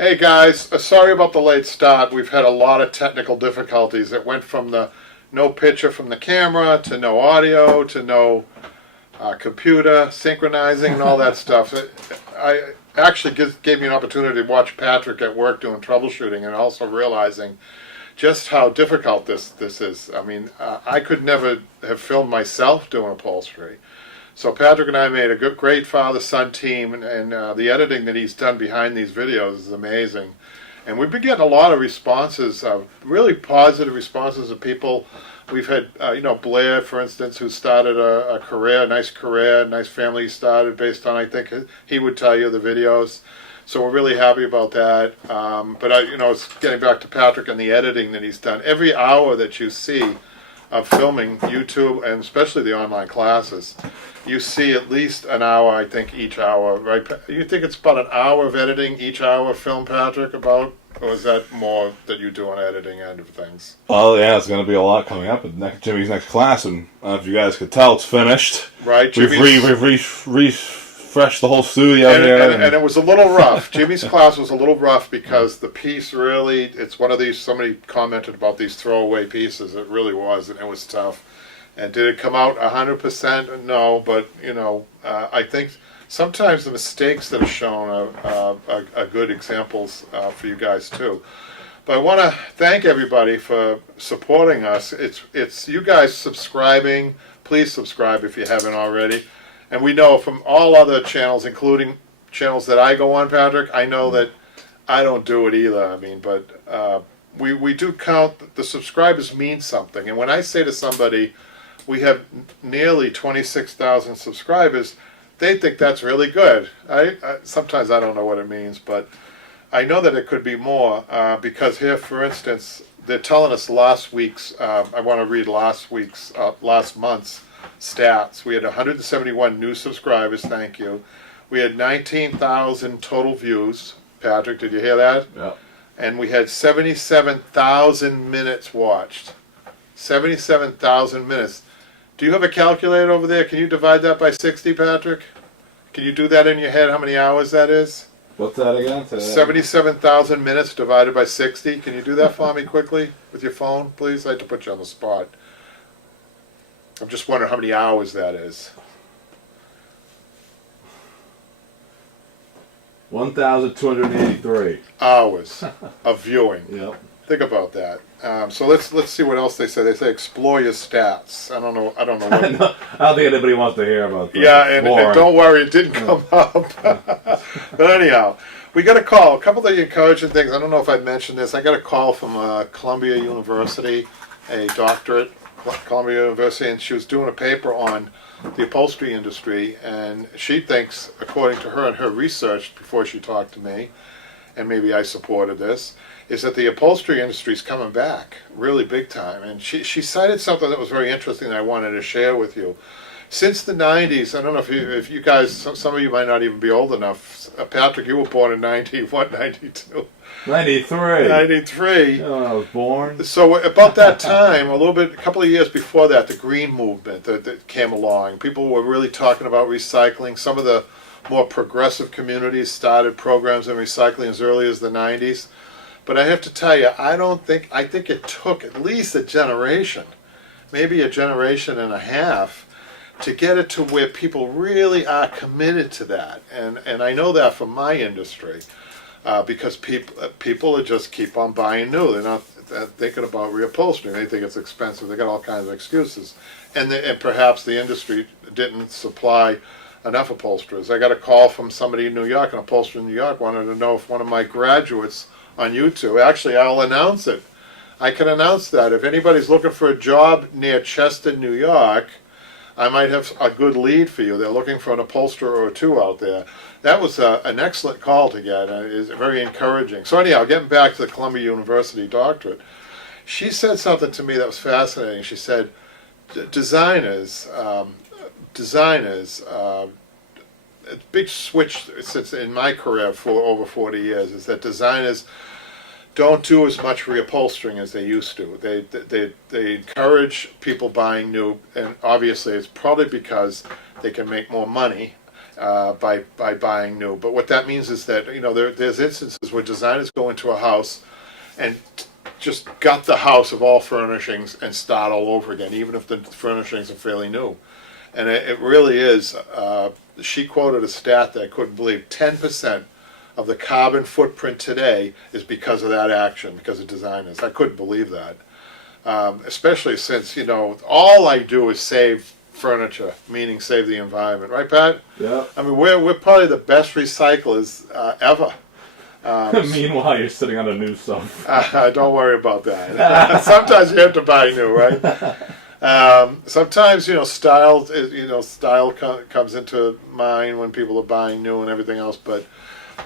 Hey guys, sorry about the late start. We've had a lot of technical difficulties. It went from the no picture from the camera to no audio to no computer synchronizing and all that stuff. I actually gave me an opportunity to watch Patrick at work doing troubleshooting and also realizing just how difficult this is. I mean, I could never have filmed myself doing upholstery. So Patrick and I made a great father-son team, and the editing that he's done behind these videos is amazing. And we've been getting a lot of responses, really positive responses of people. We've had, Blair, for instance, who started a career, nice family he started based on, I think he would tell you, the videos. So we're really happy about that. But it's getting back to Patrick and the editing that he's done. Every hour that you see of filming YouTube, and especially the online classes, you see at least an hour, I think, each hour, right? You think it's about an hour of editing each hour film, Patrick, about? Or is that more that you do on editing end of things? Well, yeah, it's going to be a lot coming up at Jimmy's next class, and if you guys could tell, it's finished. Right, we've refreshed the whole studio here. And it was a little rough. Jimmy's class was a little rough because the piece really, it's one of these, somebody commented about these throwaway pieces. It really was, and it was tough. And did it come out 100%? No, but, I think sometimes the mistakes that are shown are good examples for you guys, too. But I want to thank everybody for supporting us. It's you guys subscribing. Please subscribe if you haven't already. And we know from all other channels, including channels that I go on, Patrick, I know that I don't do it either. I mean, but we do count. The subscribers mean something. And when I say to somebody, we have nearly 26,000 subscribers, they think that's really good. Sometimes I don't know what it means, but I know that it could be more because here, for instance, they're telling us last week's, I want to read last month's stats. We had 171 new subscribers, thank you. We had 19,000 total views. Patrick, did you hear that? Yeah. And we had 77,000 minutes watched. 77,000 minutes. Do you have a calculator over there? Can you divide that by 60, Patrick? Can you do that in your head, how many hours that is? What's that again? 77,000 minutes divided by 60. Can you do that for me quickly with your phone, please? I had to put you on the spot. I'm just wondering how many hours that is. 1,283 hours of viewing. Yep. Think about that. So let's see what else they say. They say explore your stats. I don't know. I don't think anybody wants to hear about that. Yeah, and don't worry, it didn't come up. But anyhow, we got a call. A couple of the encouraging things. I don't know if I mentioned this. I got a call from Columbia University, a doctorate, Columbia University, and she was doing a paper on the upholstery industry, and she thinks, according to her and her research before she talked to me, and maybe I supported this, is that the upholstery industry is coming back really big time. And she cited something that was very interesting that I wanted to share with you. Since the 90s, I don't know if you guys, some of you might not even be old enough. Patrick, you were born in 92? 93. 93. Oh, I was born. So about that time, a couple of years before that, the green movement that came along. People were really talking about recycling. Some of the more progressive communities started programs in recycling as early as the 90s. But I have to tell you, I think it took at least a generation, maybe a generation and a half, to get it to where people really are committed to that. And I know that from my industry, because people just keep on buying new. They're not thinking about reupholstering. They think it's expensive. They got all kinds of excuses. And perhaps the industry didn't supply enough upholsterers. I got a call from somebody in New York, an upholsterer in New York, wanted to know if one of my graduates on YouTube, actually I'll announce it. I can announce that. If anybody's looking for a job near Chester, New York, I might have a good lead for you. They're looking for an upholsterer or two out there. That was an excellent call to get, and it is very encouraging. So anyhow, getting back to the Columbia University doctorate, she said something to me that was fascinating. She said, designers, a big switch since in my career for over 40 years is that designers don't do as much reupholstering as they used to. They encourage people buying new, and obviously it's probably because they can make more money by buying new. But what that means is that there's instances where designers go into a house and just gut the house of all furnishings and start all over again, even if the furnishings are fairly new. And it really is. She quoted a stat that I couldn't believe: 10% of the carbon footprint today is because of that action, because of designers. I couldn't believe that. Especially since, all I do is save furniture, meaning save the environment. Right, Pat? Yeah. I mean, we're probably the best recyclers ever. Meanwhile, you're sitting on a new sofa. Don't worry about that. Sometimes you have to buy new, right? Sometimes, style comes into mind when people are buying new and everything else, but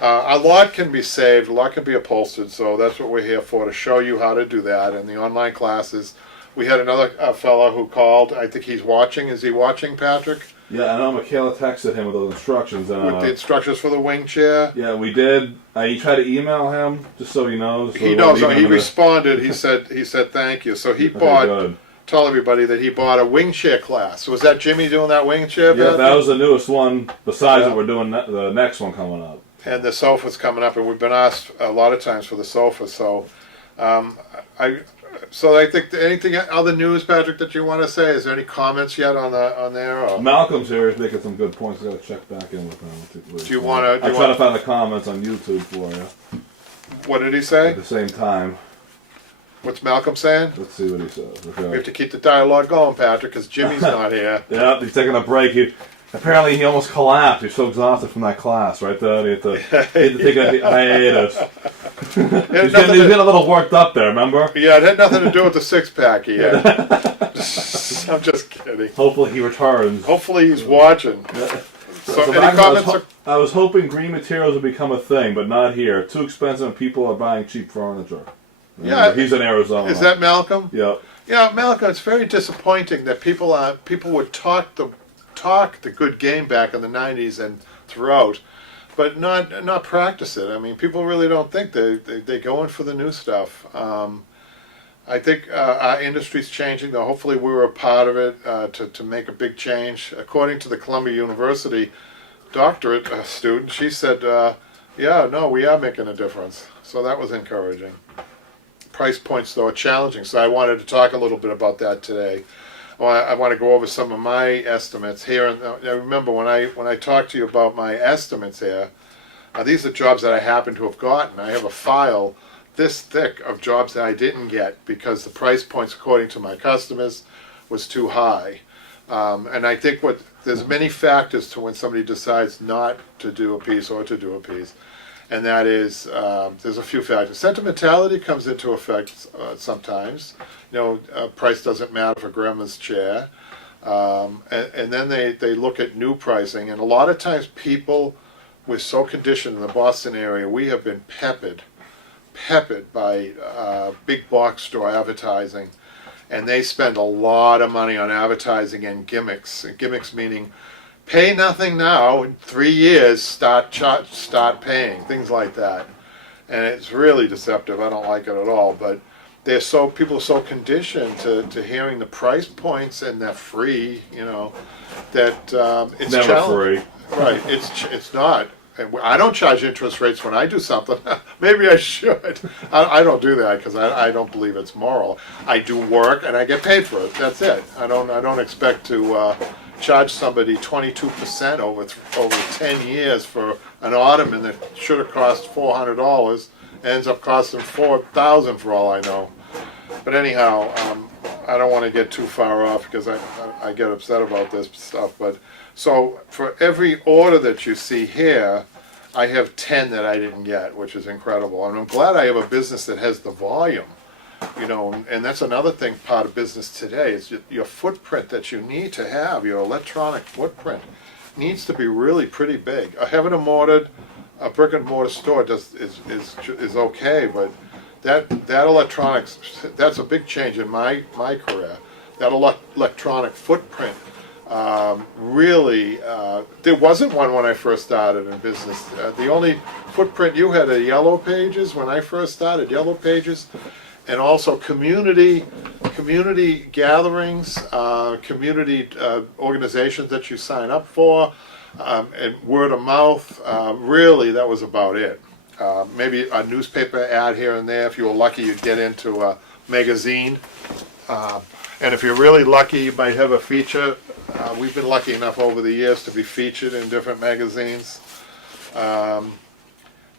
a lot can be saved, a lot can be upholstered, so that's what we're here for, to show you how to do that. And the online classes, we had another fellow who called. I think he's watching. Is he watching, Patrick? Yeah, I know Michaela texted him with those instructions. With the instructions for the wing chair? Yeah, we did. You tried to email him, just so he knows. He knows. He responded. He said thank you. So he bought... Good. Tell everybody that he bought a wing chair class. Was that Jimmy doing that wing chair? Yeah, that was the newest one. Besides that, we're doing the next one coming up. And the sofa's coming up, and we've been asked a lot of times for the sofa. So, I think anything other news, Patrick, that you want to say? Is there any comments yet on there? Or? Malcolm's here. He's making some good points. I got to check back in with him. Do you want to? I try to find the comments on YouTube for you. What did he say? At the same time. What's Malcolm saying? Let's see what he says. Okay. We have to keep the dialogue going, Patrick, because Jimmy's not here. Yeah, he's taking a break. Apparently, he almost collapsed. He's so exhausted from that class, right there. He had to take a hiatus. He's getting a little worked up there, remember? Yeah, it had nothing to do with the six-pack he had. I'm just kidding. Hopefully he returns. Hopefully he's watching. So any comments? I was hoping green materials would become a thing, but not here. Too expensive and people are buying cheap furniture. Yeah, he's in Arizona. Is that Malcolm? Yeah. Yeah, Malcolm. It's very disappointing that people would talk the good game back in the '90s and throughout, but not practice it. I mean, people really don't think they go in for the new stuff. I think our industry's changing, though. Hopefully, we were a part of it to make a big change. According to the Columbia University doctorate student, she said, we are making a difference. So that was encouraging. Price points, though, are challenging, so I wanted to talk a little bit about that today. I want to go over some of my estimates here. And remember, when I talk to you about my estimates here, these are jobs that I happen to have gotten. I have a file this thick of jobs that I didn't get because the price points, according to my customers, was too high. And I think there's many factors to when somebody decides not to do a piece or to do a piece. And that is, there's a few factors. Sentimentality comes into effect sometimes. Price doesn't matter for grandma's chair. And then they look at new pricing. And a lot of times people, we're so conditioned in the Boston area, we have been peppered by big box store advertising. And they spend a lot of money on advertising and gimmicks. Gimmicks meaning, pay nothing now, in 3 years, start paying, things like that. And it's really deceptive. I don't like it at all. But people are so conditioned to hearing the price points and they're free, that it's never free. Right, it's not. I don't charge interest rates when I do something. Maybe I should. I don't do that because I don't believe it's moral. I do work and I get paid for it. That's it. I don't expect to charge somebody 22% over 10 years for an ottoman that should have cost $400, ends up costing $4,000 for all I know. But anyhow, I don't want to get too far off because I get upset about this stuff. But so for every order that you see here, I have 10 that I didn't get, which is incredible. And I'm glad I have a business that has the volume. And that's another thing, part of business today, is your footprint that you need to have, your electronic footprint, needs to be really pretty big. Having a brick and mortar store is okay, but that electronics, that's a big change in my career. That electronic footprint, really, there wasn't one when I first started in business. The only footprint you had are Yellow Pages when I first started, Yellow Pages. And also community gatherings, community organizations that you sign up for. And word of mouth, really, that was about it. Maybe a newspaper ad here and there. If you were lucky, you'd get into a magazine. And if you're really lucky, you might have a feature. We've been lucky enough over the years to be featured in different magazines.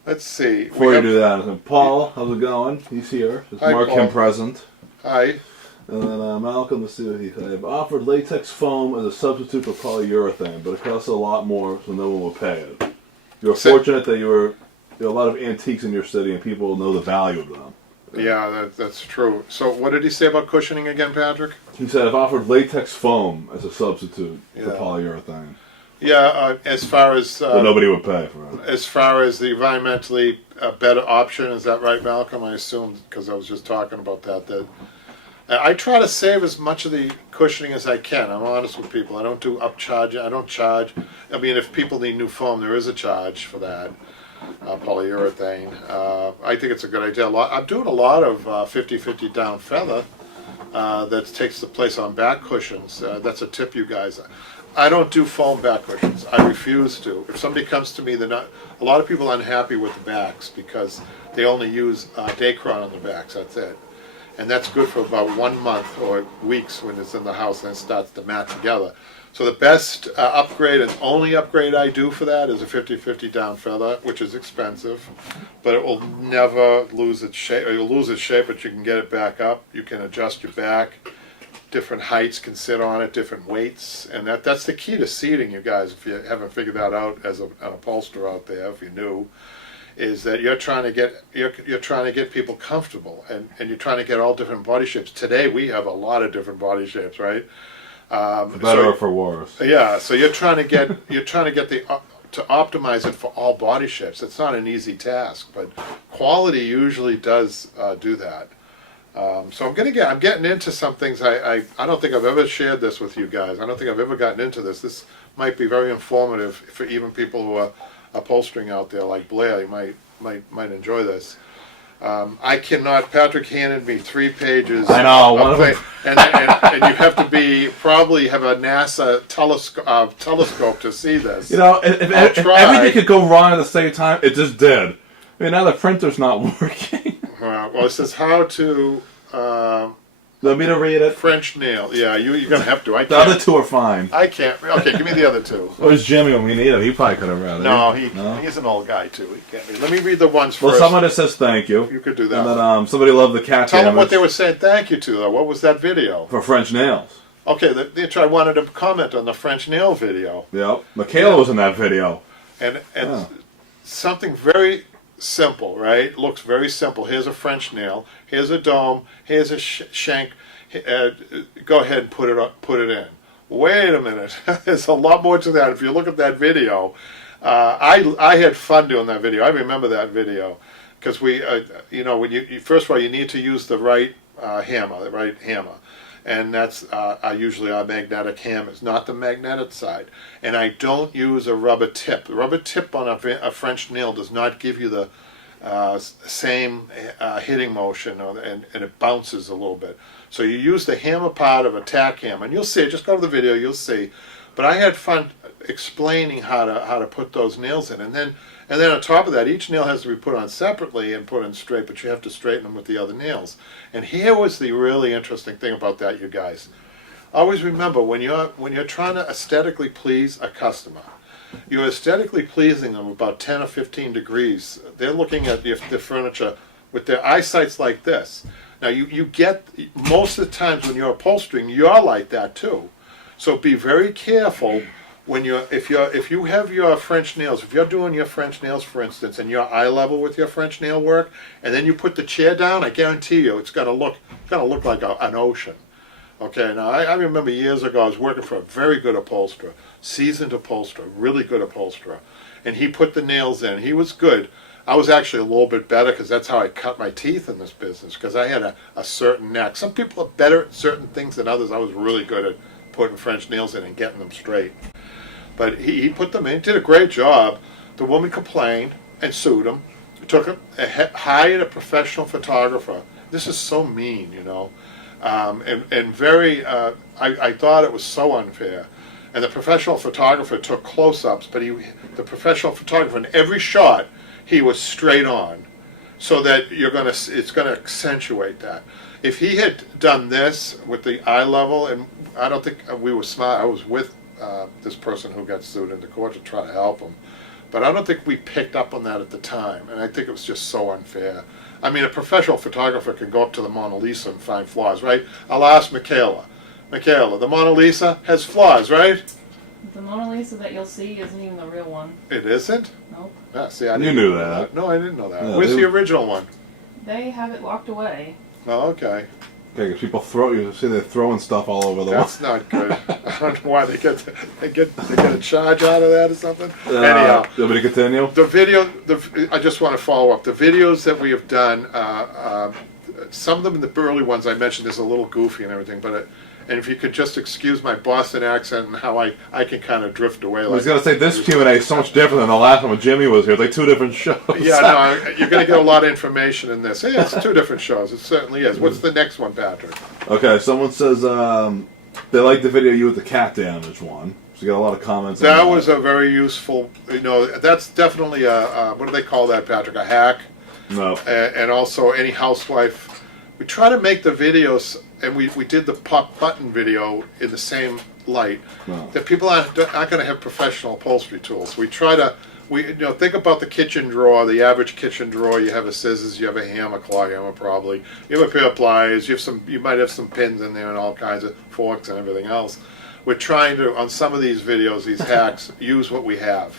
Let's see. Before you do that, Paul, how's it going? He's here. Just Hi, mark Paul. him present. Hi. And then Malcolm, let's see what he said. I've offered latex foam as a substitute for polyurethane, but it costs a lot more, so no one will pay it. You're fortunate that there are a lot of antiques in your city, and people know the value of them. Yeah, that's true. So what did he say about cushioning again, Patrick? He said, I've offered latex foam as a substitute for Yeah. polyurethane. Yeah, as far as But nobody would pay for it. as far as the environmentally better option, is that right, Malcolm? I assume, because I was just talking about that I try to save as much of the cushioning as I can. I'm honest with people. I don't do upcharge. I don't charge. I mean, if people need new foam, there is a charge for that. Polyurethane. I think it's a good idea. I'm doing a lot of 50-50 down feather that takes the place on back cushions. That's a tip, you guys. I don't do foam back cushions. I refuse to. If somebody comes to me, they're not. A lot of people are unhappy with the backs because they only use Dacron on the backs. That's it. And that's good for about 1 month or weeks when it's in the house and it starts to mat together. So the best upgrade and only upgrade I do for that is a 50-50 down feather, which is expensive, but it will never lose its shape. It will lose its shape, but you can get it back up. You can adjust your back. Different heights can sit on it, different weights, and that's the key to seating, you guys. If you haven't figured that out as an upholsterer out there, if you knew, is that you're trying to get people comfortable, and you're trying to get all different body shapes. Today we have a lot of different body shapes, right? For better or for worse. Yeah, so you're trying to get to optimize it for all body shapes. It's not an easy task, but quality usually does do that. So I'm getting into some things. I don't think I've ever shared this with you guys. I don't think I've ever gotten into this. This might be very informative for even people who are upholstering out there like Blair. You might enjoy this. I cannot. Patrick handed me 3 pages. I know one of them. And you have to probably have a NASA telescope to see this. You know, if everything could go wrong at the same time, it just did. I mean, now the printer's not working. Well, it says how to Let me to read it. French nail. Yeah, you're gonna have to. I can't. The other 2 are fine. I can't. Okay, give me the other 2. Where's Jimmy when we need him? He probably could have read it. No, he's an old guy too. He can't read. Let me read the ones Well, first. someone that says thank you. You could do that. And then somebody loved the cat Tell them damage what they were saying thank you to, though. What was that video? for French nails. Okay, I wanted to comment on the French nail video. Yep. Michaela was in that video. And Oh. something very simple, right? Looks very simple. Here's a French nail. Here's a dome. Here's a shank. Go ahead and put it in. Wait a minute. There's a lot more to that. If you look at that video, I had fun doing that video. I remember that video because when you first of all you need to use the right hammer, and that's usually our magnetic hammers, not the magnetic side. And I don't use a rubber tip. The rubber tip on a French nail does not give you the same hitting motion, and it bounces a little bit. So you use the hammer part of a tack hammer, and you'll see. Just go to the video, you'll see. But I had fun explaining how to put those nails in, and then on top of that, each nail has to be put on separately and put in straight, but you have to straighten them with the other nails. And here was the really interesting thing about that, you guys. Always remember when you're trying to aesthetically please a customer, you're aesthetically pleasing them about 10 or 15 degrees. They're looking at the furniture with their eyesights like this. Now you get, most of the times when you're upholstering, you're like that too. So be very careful when if you have your French nails, if you're doing your French nails, for instance, and you're eye level with your French nail work, and then you put the chair down, I guarantee you it's gonna look like an ocean. Okay, now I remember years ago I was working for a very good upholsterer, seasoned upholsterer, really good upholsterer, and he put the nails in. He was good. I was actually a little bit better because that's how I cut my teeth in this business, because I had a certain neck. Some people are better at certain things than others. I was really good at putting French nails in and getting them straight. But he put them in, did a great job. The woman complained and sued him. Hired a professional photographer. This is so mean, and very, I thought it was so unfair. and the professional photographer took close-ups, but the professional photographer in every shot, he was straight on, so that it's gonna accentuate that. If he had done this with the eye level, and I don't think we were smart. I was with this person who got sued into court to try to help him, but I don't think we picked up on that at the time, and I think it was just so unfair. I mean, a professional photographer can go up to the Mona Lisa and find flaws, right? I'll ask Michaela. Michaela, the Mona Lisa has flaws, right? The Mona Lisa that you'll see isn't even the real one. It isn't? Nope. Ah, see, I You didn't knew know that. No, I didn't know that. Yeah, Where's they the were- original one? They have it locked away. Oh, okay. Okay, 'cause people you see they're throwing stuff all over the That's not good. I don't know why they get a charge out of that or something. Anyhow, You want me to continue? the video. I just want to follow up. The videos that we have done, some of them, the early ones I mentioned, is a little goofy and everything, but and if you could just excuse my Boston accent and how I can kind of drift away. I was going to say, this Q&A is so much different than the last one when Jimmy was here. It's like 2 different shows. Yeah, no, you're going to get a lot of information in this. Yeah, it's 2 different shows. It certainly is. What's the next one, Patrick? Okay, someone says they like the video you with the cat damage one. So you got a lot of comments on That was a very useful, that's definitely what do they call that, Patrick? A hack? No. And also any housewife. We try to make the videos, and we did the pop button video in the same light, No. that people aren't going to have professional upholstery tools. We try to, think about the kitchen drawer, the average kitchen drawer. You have a scissors, you have a hammer, claw hammer probably. You have a pair of pliers, you might have some pins in there and all kinds of forks and everything else. We're trying to, on some of these videos, these hacks, use what we have.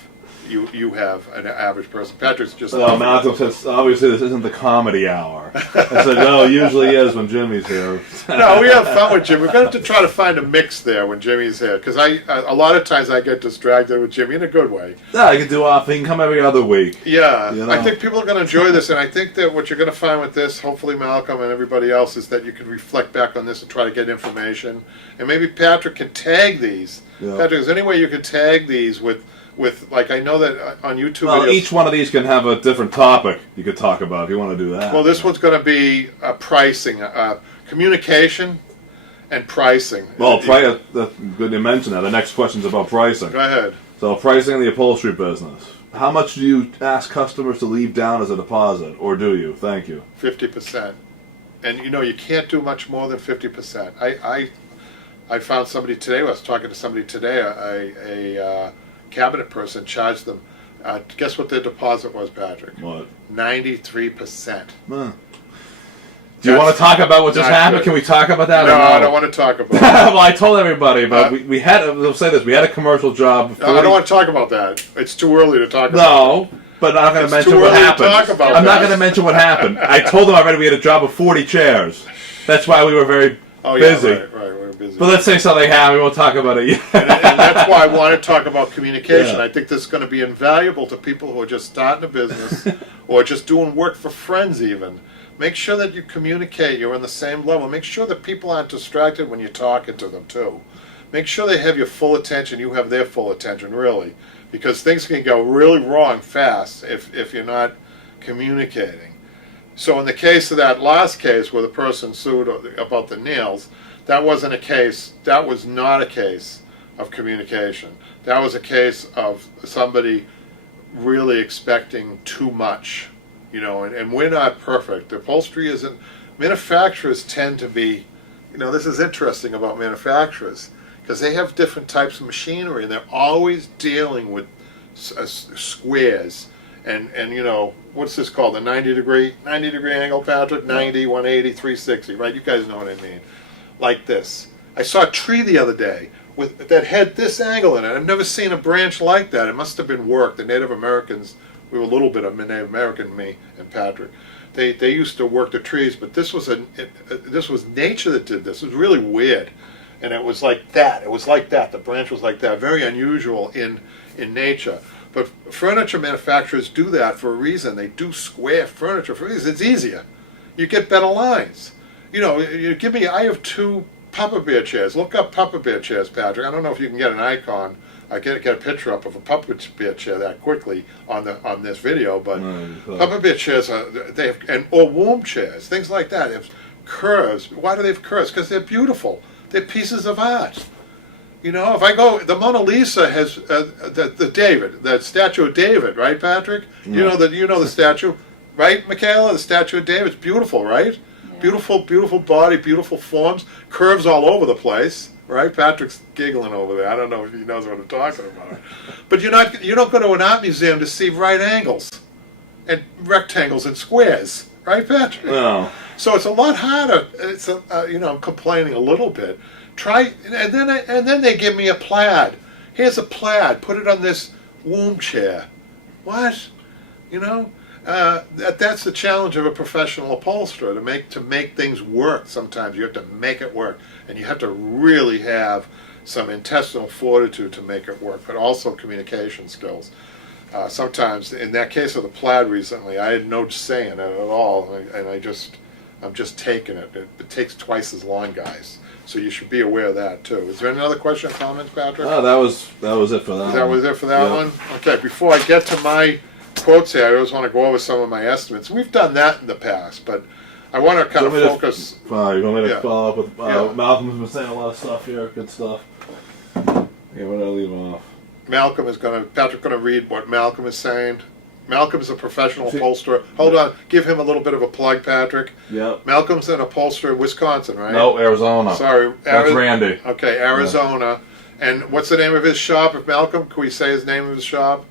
You have an average person. Patrick's just... Malcolm says, obviously this isn't the comedy hour. I said, no, it usually is when Jimmy's here. No, we have fun with Jimmy. We're going to try to find a mix there when Jimmy's here, because a lot of times I get distracted with Jimmy in a good way. Yeah, I can do off. He can come every other week. Yeah, You know? I think people are going to enjoy this, and I think that what you're going to find with this, hopefully Malcolm and everybody else, is that you can reflect back on this and try to get information. And maybe Patrick can tag these. Yeah. Patrick, is there any way you could tag these with like, I know that on YouTube Well, videos, each one of these can have a different topic you could talk about if you want to do that. well, this one's going to be pricing, communication and pricing. Well, good you mentioned that. The next question's about pricing. Go ahead. So, pricing in the upholstery business. How much do you ask customers to leave down as a deposit, or do you? Thank you. 50%. And you can't do much more than 50%. I found somebody today, I was talking to somebody today, a cabinet person charged them, guess what their deposit was, Patrick? What? 93%. Do you want to talk about what just not happened? good. Can we talk about that? No, or I don't want to talk about it. Well, I told everybody, but we had, let's say this, we had a commercial job. No, I don't want to talk about that. It's too early to talk about No, but I'm not going It's to mention too what early to happened. talk about I'm not that. going to mention what happened. I told them already we had a job of 40 chairs. That's why we were very Oh, yeah, busy. right, we're busy. But let's say something happened. We won't talk about it yet. And that's why I want to talk about communication. Yeah. I think this is going to be invaluable to people who are just starting a business or just doing work for friends even. Make sure that you communicate, you're on the same level. Make sure that people aren't distracted when you're talking to them too. Make sure they have your full attention, you have their full attention, really. Because things can go really wrong fast if you're not communicating. So in the case of that last case where the person sued about the nails, that wasn't a case, that was not a case of communication. That was a case of somebody really expecting too much, and we're not perfect. The upholstery isn't, manufacturers tend to be, this is interesting about manufacturers, because they have different types of machinery, and they're always dealing with squares, and what's this called, the 90 degree angle, Patrick? 90, 180, 360, right? You guys know what I mean. Like this. I saw a tree the other day that had this angle in it. I've never seen a branch like that. It must have been work. The Native Americans, we were a little bit of Native American, me and Patrick. They used to work the trees, but this was nature that did this. It was really weird, and it was like that. It was like that. The branch was like that. Very unusual in nature. But furniture manufacturers do that for a reason. They do square furniture for a reason. It's easier. You get better lines. You give me. I have 2 Papa Bear chairs. Look up Papa Bear chairs, Patrick. I don't know if you can get an icon. I can't get a picture up of a Papa Bear chair that quickly on this video. But Papa Bear chairs or womb chairs, things like that. They have curves. Why do they have curves? Because they're beautiful. They're pieces of art. You know, if I go, the Mona Lisa has that statue of David, right, Patrick? You know the statue, right, Michaela? The statue of David's beautiful, right? Yeah. Beautiful body, beautiful forms, curves all over the place, right? Patrick's giggling over there. I don't know if he knows what I'm talking about. But you don't go to an art museum to see right angles and rectangles and squares, right, Patrick? No. So it's a lot harder. It's I'm complaining a little bit. And then they give me a plaid. Here's a plaid. Put it on this womb chair. What? You know, that's the challenge of a professional upholsterer, to make things work. Sometimes you have to make it work, and you have to really have some intestinal fortitude to make it work, but also communication skills. Sometimes, in that case of the plaid recently, I had no say in it at all, and I'm just taking it. It takes twice as long, guys. So you should be aware of that too. Is there any other question or comments, Patrick? Oh, that was it for that. That was it for that one? Okay, before I get to my quotes here, I always want to go over some of my estimates. We've done that in the past, but I want to kind of focus. You want me to Yeah. follow up with Yeah. Malcolm's been saying a lot of stuff here, good stuff. Yeah, what did I leave off? Patrick's going to read what Malcolm is saying. Malcolm is a professional upholsterer. Hold on, give him a little bit of a plug, Patrick. Yep. Malcolm's an upholsterer in Wisconsin, right? No, Arizona. Sorry. That's Randy. Okay, Arizona. Yeah. And what's the name of his shop? If Malcolm, can we say his name of his shop?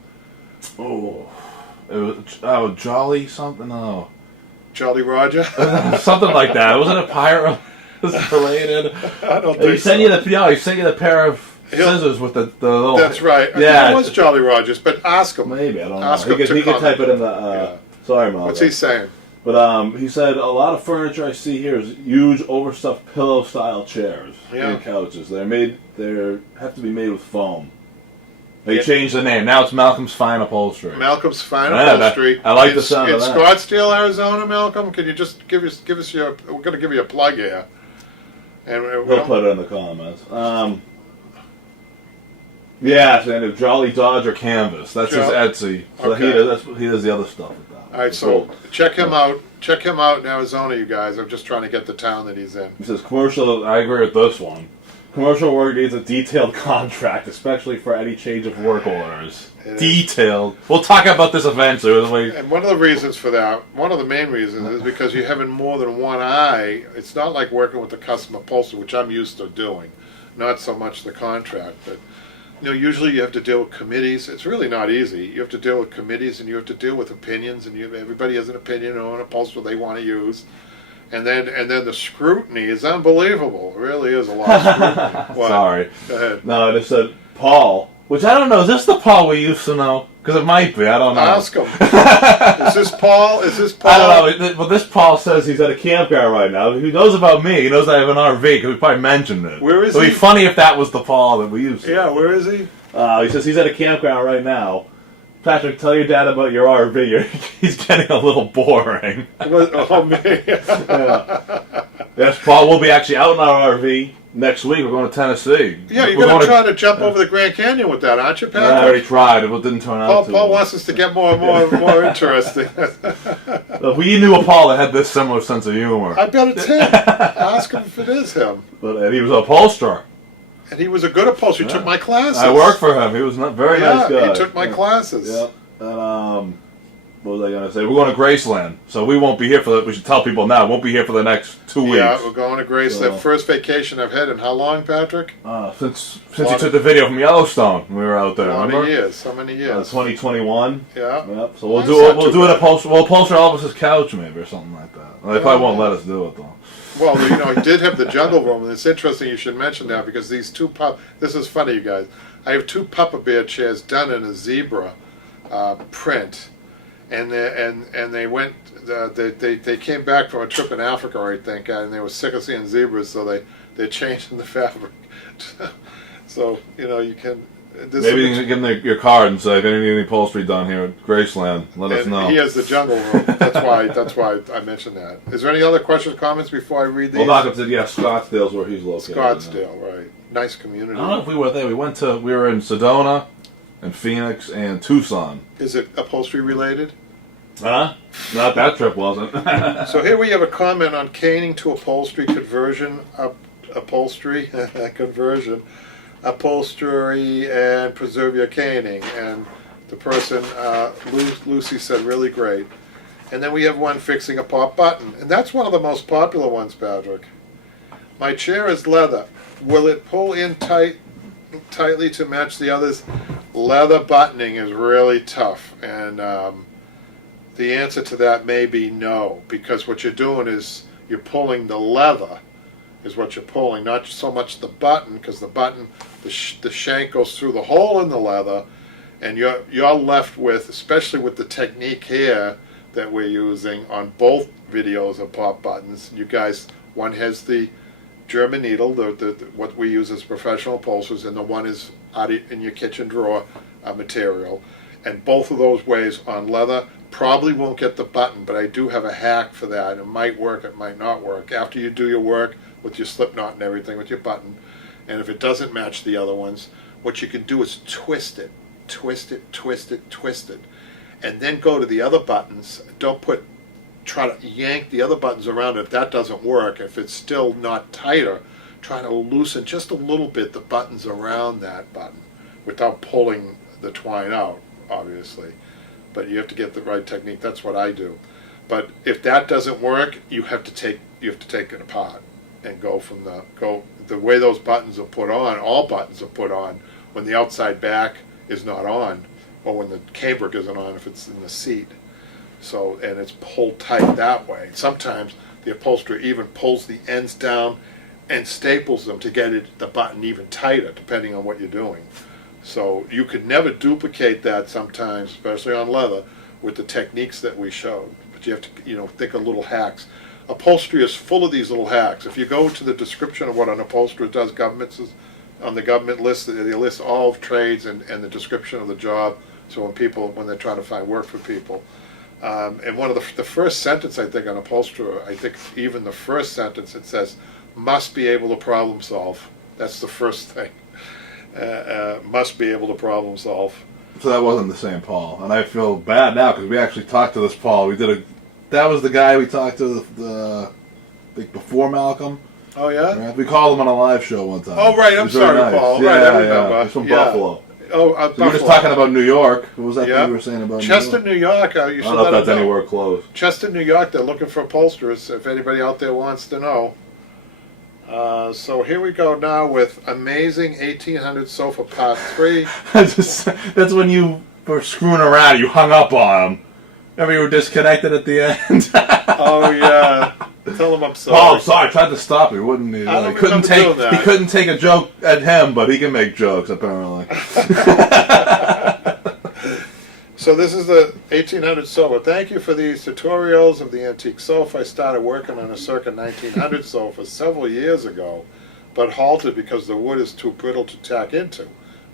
Oh, it was Jolly something. Oh, Jolly Roger? something like that. Wasn't it pirate related? I don't He think sent so. he sent you the pair of scissors with the little. That's right. I Yeah, think it was Jolly Rogers, but ask him. Maybe I don't know. Ask He him could to type it in the. Yeah. Sorry, Malcolm. What's he saying? But he said a lot of furniture I see here is huge overstuffed pillow style chairs and couches. They have to be made with foam. They changed the name. Now it's Malcolm's Fine Upholstery. Malcolm's Fine Yeah, Upholstery. I like the sound of that. In Scottsdale, Arizona, Malcolm. Can you just give us your? We're going to give you a plug here. And He'll put it in the comments. Yeah, and if Jolly Dodge or Canvas, that's his Etsy. So Okay. he does the other stuff with that. All right, so check him out. Check him out in Arizona, you guys. I'm just trying to get the town that he's in. He says commercial. I agree with this one. Commercial work needs a detailed contract, especially for any change of work orders. Detailed. We'll talk about this eventually. And one of the reasons for that, one of the main reasons, is because you're having more than one eye. It's not like working with the custom upholstery, which I'm used to doing. Not so much the contract, but usually you have to deal with committees. It's really not easy. You have to deal with committees, and you have to deal with opinions, and everybody has an opinion on an upholstery they want to use. And then the scrutiny is unbelievable. It really is a lot of scrutiny. What? Sorry. Go ahead. No, I just said Paul, which I don't know. Is this the Paul we used to know? Because it might be. I don't know. Ask him. Is this Paul? Is this Paul? I don't know. But this Paul says he's at a campground right now. He knows about me. He knows I have an RV because we probably mentioned it. Where is It would he? be funny if that was the Paul that we used to. Yeah, where is he? He says he's at a campground right now. Patrick, tell your dad about your RV. He's getting a little boring. Oh, man. Yes, Paul, we'll be actually out in our RV next week. We're going to Tennessee. Yeah, you're We're going to try to jump over the Grand Canyon with that, aren't you, I Patrick? already tried. It didn't turn out too Paul well. wants us to get more interesting. If we knew a Paul that had this similar sense of humor. I bet it's him. Ask him if it is him. But he was an upholsterer. And he was a good upholsterer. He took my classes. I worked for him. He was a very nice guy. He took my classes. Yep. And, what was I going to say? We're going to Graceland, so we won't be here for we should tell people now, we won't be here for the next 2 weeks. Yeah, we're going to Graceland. First vacation I've had in how long, Patrick? Since you took the video from Yellowstone, we were out there, How remember? many years? How many years? 2021. Yeah. Yep. So That's not we'll too do it bad. upholster Elvis's couch maybe or something like that. They probably won't let us do it though. Well, he did have the jungle room, and it's interesting you should mention that because these two this is funny, you guys. I have two Papa Bear chairs done in a zebra print, and they went. They came back from a trip in Africa, I think, and they were sick of seeing zebras, so they changed in the fabric. So you can. Maybe you can give them your card and say if you need any upholstery done here at Graceland, let us know. He has the jungle room. That's why I mentioned that. Is there any other questions, comments before I read these? Well, Malcolm said, yeah, Scottsdale's where he's located. Scottsdale, right? Nice community. I don't know if we were there. We were in Sedona, and Phoenix, and Tucson. Is it upholstery related? Huh? Not that trip wasn't. So here we have a comment on caning to upholstery conversion. Upholstery conversion. Upholstery and Preserve Your Caning. And the person, Lucy, said really great. And then we have one fixing a pop button. And that's one of the most popular ones, Patrick. My chair is leather. Will it pull in tightly to match the others? Leather buttoning is really tough. And the answer to that may be no. Because what you're doing is you're pulling the leather is what you're pulling. Not so much the button, because the button, the shank goes through the hole in the leather. And you're left with, especially with the technique here that we're using on both videos of pop buttons. You guys, one has the German needle, what we use as professional upholsterers, and the one is out in your kitchen drawer material. And both of those ways on leather probably won't get the button, but I do have a hack for that. It might work, it might not work. After you do your work with your slip knot and everything with your button, and if it doesn't match the other ones, what you can do is twist it, twist it, twist it, twist it, and then go to the other buttons. Try to yank the other buttons around. If that doesn't work, if it's still not tighter, try to loosen just a little bit the buttons around that button without pulling the twine out, obviously. But you have to get the right technique. That's what I do. But if that doesn't work, you have to take it apart and go from the way those buttons are put on. All buttons are put on when the outside back is not on, or when the cambric isn't on if it's in the seat. So, and it's pulled tight that way. Sometimes the upholsterer even pulls the ends down and staples them to get the button even tighter, depending on what you're doing. So you could never duplicate that sometimes, especially on leather, with the techniques that we showed. But you have to, think of little hacks. Upholstery is full of these little hacks. If you go to the description of what an upholsterer does, on the government list, they list all of trades and the description of the job. So when they're trying to find work for people. And one of the first sentence, I think, on upholsterer, I think even the first sentence, it says, must be able to problem solve. That's the first thing. Must be able to problem solve. So that wasn't the same Paul. And I feel bad now because we actually talked to this Paul. That was the guy we talked to I think before Malcolm. Oh, yeah? Right? We called him on a live show one time. Oh, right. I'm sorry, nice. Paul. Yeah, right, I remember. He's from Buffalo. Oh, so we were just talking about New York. What was that thing you were saying about Chester, New York? New York. You should I don't know let if that's them know. anywhere close. Chester, New York. They're looking for upholsterers. If anybody out there wants to know. So here we go now with Amazing 1800 Sofa Part 3. That's when you were screwing around. You hung up on him. Remember you were disconnected at the end? Oh, yeah. Tell him I'm sorry. Oh, I'm sorry. I tried to stop him. He couldn't take a joke at him, but he can make jokes, apparently. So this is the 1800 sofa. Thank you for these tutorials of the antique sofa. I started working on a circa 1900 sofa several years ago, but halted because the wood is too brittle to tack into.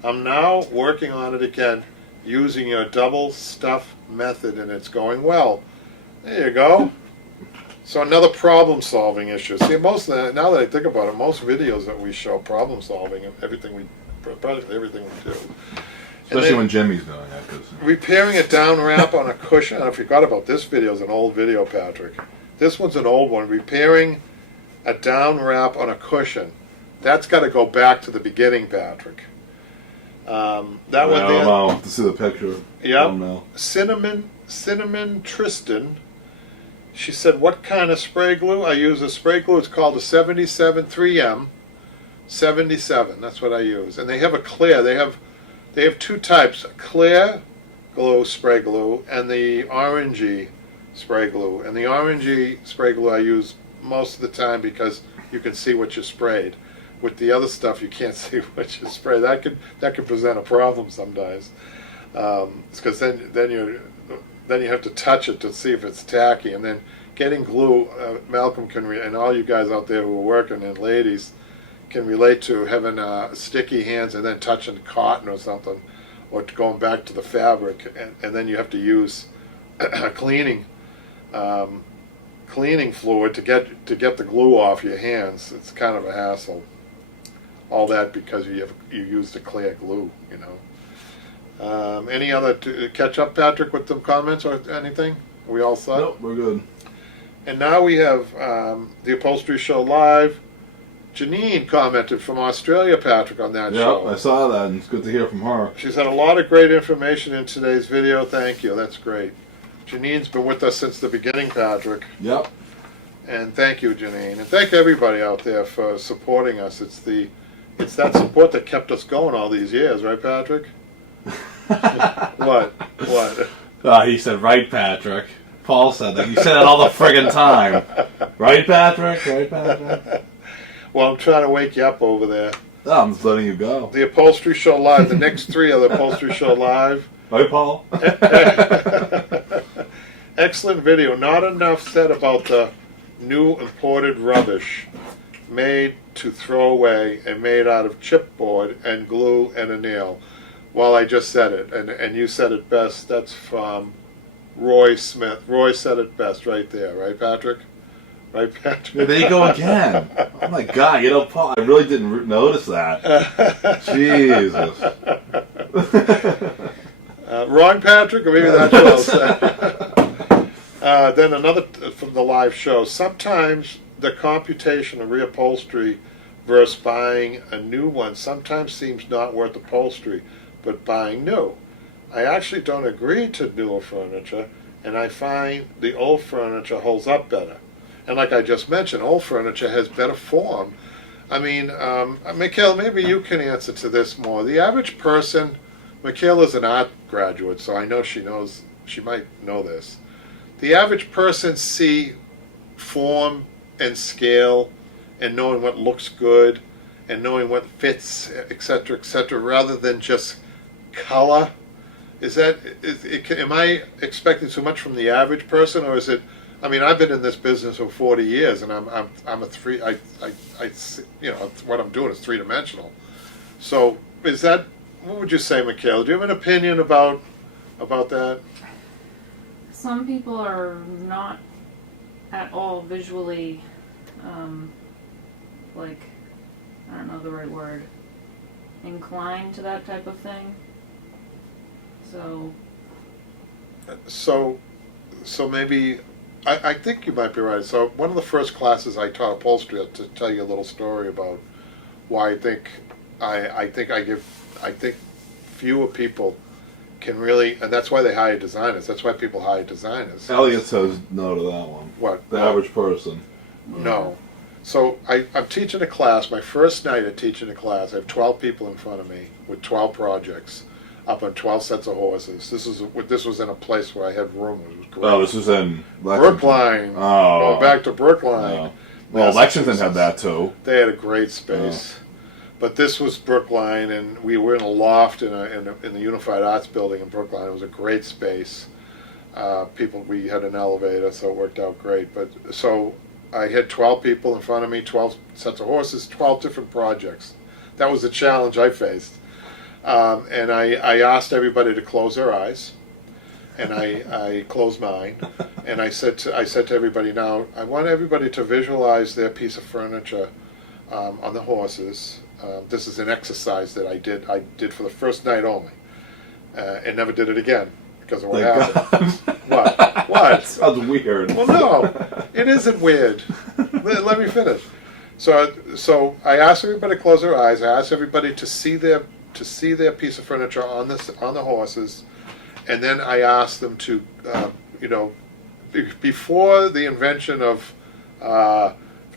I'm now working on it again using your double stuff method, and it's going well. There you go. So another problem-solving issue. See, now that I think about it, most videos that we show problem-solving, practically everything we do. Especially when Jimmy's doing it. Repairing a down wrap on a cushion. I forgot about this video. It's an old video, Patrick. This one's an old one. Repairing a down wrap on a cushion. That's got to go back to the beginning, Patrick. That one there. I don't know. To see the picture. Yep. Cinnamon Tristan. She said, what kind of spray glue? I use a spray glue. It's called a 77 3M. 77. That's what I use. And they have a clear. They have two types: clear glue, spray glue, and the orangey spray glue. And the orangey spray glue I use most of the time because you can see what you sprayed. With the other stuff, you can't see what you sprayed. That could present a problem sometimes. Because then you have to touch it to see if it's tacky. And then getting glue, Malcolm and all you guys out there who are working, and ladies, can relate to having sticky hands and then touching cotton or something, or going back to the fabric, and then you have to use cleaning fluid to get the glue off your hands. It's kind of a hassle. All that because you used a clear glue, Any other to catch up, Patrick, with some comments or anything? Are we all set? Nope, we're good. And now we have the Upholstery Show Live. Janine commented from Australia, Patrick, on that Yep, show. I saw that, and it's good to hear from her. She's had a lot of great information in today's video. Thank you. That's great. Janine's been with us since the beginning, Patrick. Yep. And thank you, Janine. And thank everybody out there for supporting us. It's that support that kept us going all these years, right, Patrick? What? He said, right, Patrick. Paul said that. You say that all the friggin' time. Right, Patrick? Right, Patrick? Well, I'm trying to wake you up over there. Oh, I'm just letting you go. The Upholstery Show Live. The next three are the Upholstery Show Live. Right, Paul? Excellent video. Not enough said about the new imported rubbish made to throw away and made out of chipboard and glue and a nail. Well, I just said it, and you said it best. That's from Roy Smith. Roy said it best right there. Right, Patrick? Right, Patrick? Yeah, there you go again. Oh, my God. Paul, I really didn't notice that. Jesus. Wrong, Patrick, or maybe that's what I'll say. Then another from the live show. Sometimes the computation of reupholstery versus buying a new one sometimes seems not worth upholstery, but buying new. I actually don't agree to newer furniture, and I find the old furniture holds up better. And like I just mentioned, old furniture has better form. I mean, Mikhail, maybe you can answer to this more. The average person, Mikhail is an art graduate, so I know she might know this. The average person see form and scale and knowing what looks good and knowing what fits, etc., rather than just color. Am I expecting too much from the average person, or is it? I mean, I've been in this business for 40 years, and I'm what I'm doing is three-dimensional. So is that? What would you say, Mikhail? Do you have an opinion about that? Some people are not at all visually, like, I don't know the right word, inclined to that type of thing. So maybe, I think you might be right. So one of the first classes I taught upholstery, to tell you a little story about why I think fewer people can really, and that's why they hire designers. That's why people hire designers. Elliot says no to that one. What? The average person. No. So I'm teaching a class, my first night of teaching a class, I have 12 people in front of me with 12 projects, up on 12 sets of horses. This was in a place where I had room. It was great. Oh, this was in Brookline. Oh. Going back to Brookline. Oh. Well, Lexington had that too. They had a great space. Oh. But this was Brookline, and we were in a loft in the Unified Arts Building in Brookline. It was a great space. We had an elevator, so it worked out great. But so I had 12 people in front of me, 12 sets of horses, 12 different projects. That was the challenge I faced. And I asked everybody to close their eyes, and I closed mine, and I said to everybody, now I want everybody to visualize their piece of furniture on the horses. This is an exercise that I did for the first night only, and never did it again because of what happened. What? That sounds weird. Well, no, it isn't weird. Let me finish. So I asked everybody to close their eyes. I asked everybody to see their piece of furniture on the horses, and then I asked them to, before the invention of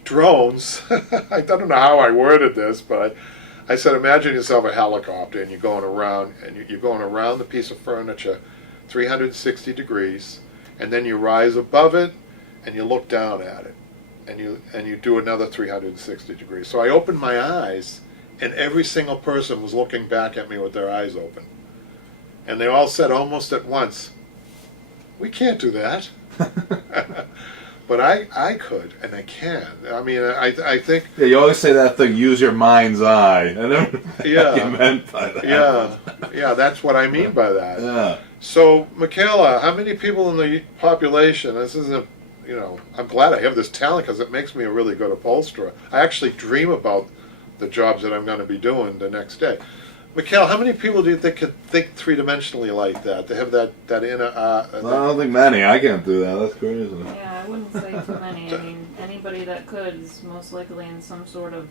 drones, I don't know how I worded this, but I said, imagine yourself a helicopter, and you're going around the piece of furniture, 360 degrees, and then you rise above it, and you look down at it, and you do another 360 degrees. So I opened my eyes, and every single person was looking back at me with their eyes open, and they all said almost at once, "We can't do that." But I could, and I can. I mean, I think... Yeah, you always say that thing, use your mind's eye. I never yeah, you meant by that. Yeah, that's what I mean by that. Yeah. So, Michaela, how many people in the population, this isn't, I'm glad I have this talent because it makes me a really good upholsterer. I actually dream about the jobs that I'm going to be doing the next day. Mikhail, how many people do you think could think three-dimensionally like that? They have that inner... I don't think many. I can't do that. That's crazy. Yeah, I wouldn't say too many. I mean, anybody that could is most likely in some sort of